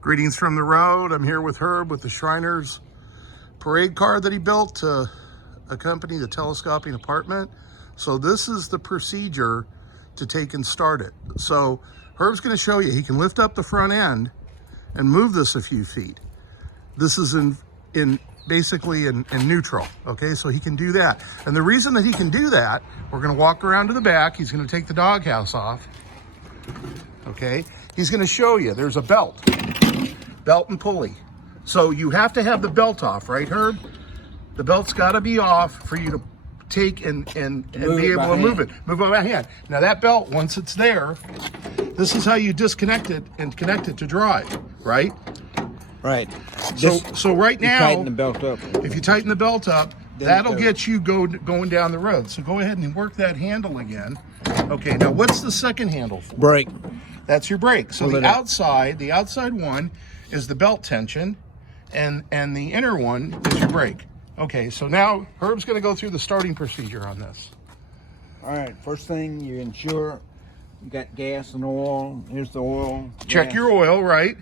Greetings from the road. I'm here with Herb with the Shriners parade car that he built to accompany the telescoping apartment. So this is the procedure to take and start it. So Herb's going to show you. He can lift up the front end and move this a few feet. This is basically in neutral, okay? So he can do that. And the reason that he can do that, we're going to walk around to the back. He's going to take the doghouse off, okay? He's going to show you. There's a belt and pulley. So you have to have the belt off, right, Herb? The belt's got to be off for you to take and be able to move it. Move it by hand. Now that belt, once it's there, this is how you disconnect it and connect it to drive, right? Right. So right now, tighten the belt up. If you tighten the belt up, that'll get you going down the road. So go ahead and work that handle again. Okay, now what's the second handle for? Brake. That's your brake. So the outside one is the belt tension, and the inner one is your brake. Okay, so now Herb's going to go through the starting procedure on this. All right, first thing, you ensure you got gas and oil. Here's the oil. Check gas. your oil, right?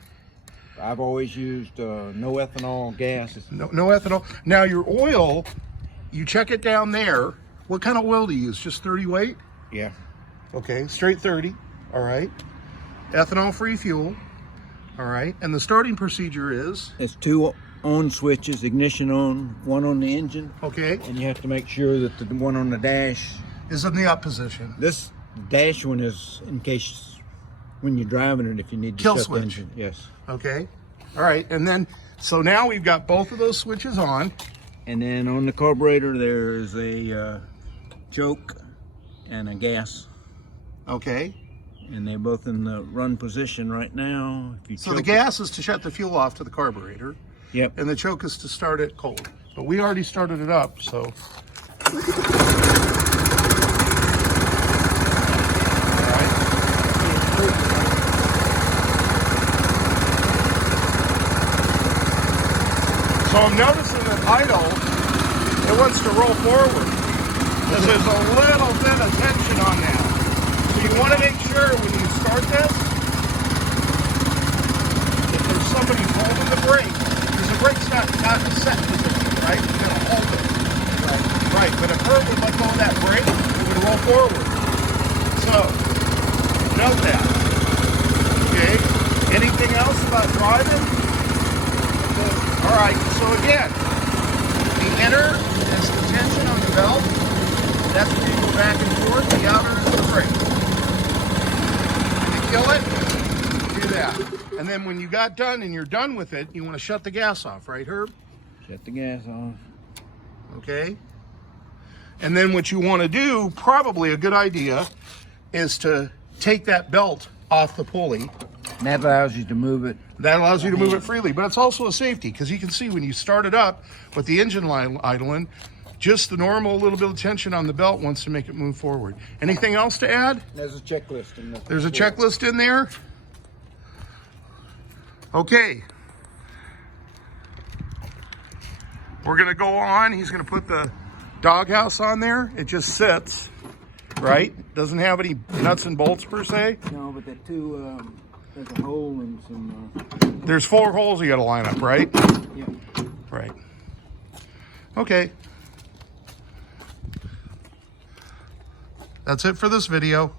I've always used no ethanol gas. No ethanol. Now your oil, you check it down there. What kind of oil do you use? Just 30 weight? Yeah. Okay, straight 30. All right. Ethanol-free fuel. All right. And the starting procedure is? It's two on switches, ignition on, one on the engine. Okay. And you have to make sure that the one on the dash is in the up position. This dash one is in case when you're driving it, if you need to shut the engine. Yes. Okay. All right. And then, so now we've got both of those switches on. And then on the carburetor, there's a choke and a gas. Okay. And they're both in the run position right now. So the gas is to shut the fuel off to the carburetor. Yep. And the choke is to start it cold. But we already started it up, so. All right. So I'm noticing that idle, it wants to roll forward. Because there's a little bit of tension on that. So you want to make sure when you start this, if there's somebody holding the brake, because the brake's not a set position, right? You're going to hold it. Right. But if Herb would let go of that brake, it would roll forward. So, note that. Okay. Anything else about driving? All right. So again, the inner is the tension on the belt. That's where you go back and forth. The outer is the brake. Kill it, do that. And then when you got done and you're done with it, you want to shut the gas off, right, Herb? Shut the gas off. Okay. And then what you want to do, probably a good idea, is to take that belt off the pulley. And that allows you to move it. That allows you to move it freely, but it's also a safety, because you can see when you start it up with the engine line idling, just the normal little bit of tension on the belt wants to make it move forward. Anything else to add? There's a checklist in there. There's a checklist in there? Okay. We're going to go on. He's going to put the doghouse on there. It just sits, right? Doesn't have any nuts and bolts per se. No, but there's a hole and some... There's 4 holes you got to line up, right? Yeah. Right. Okay. That's it for this video.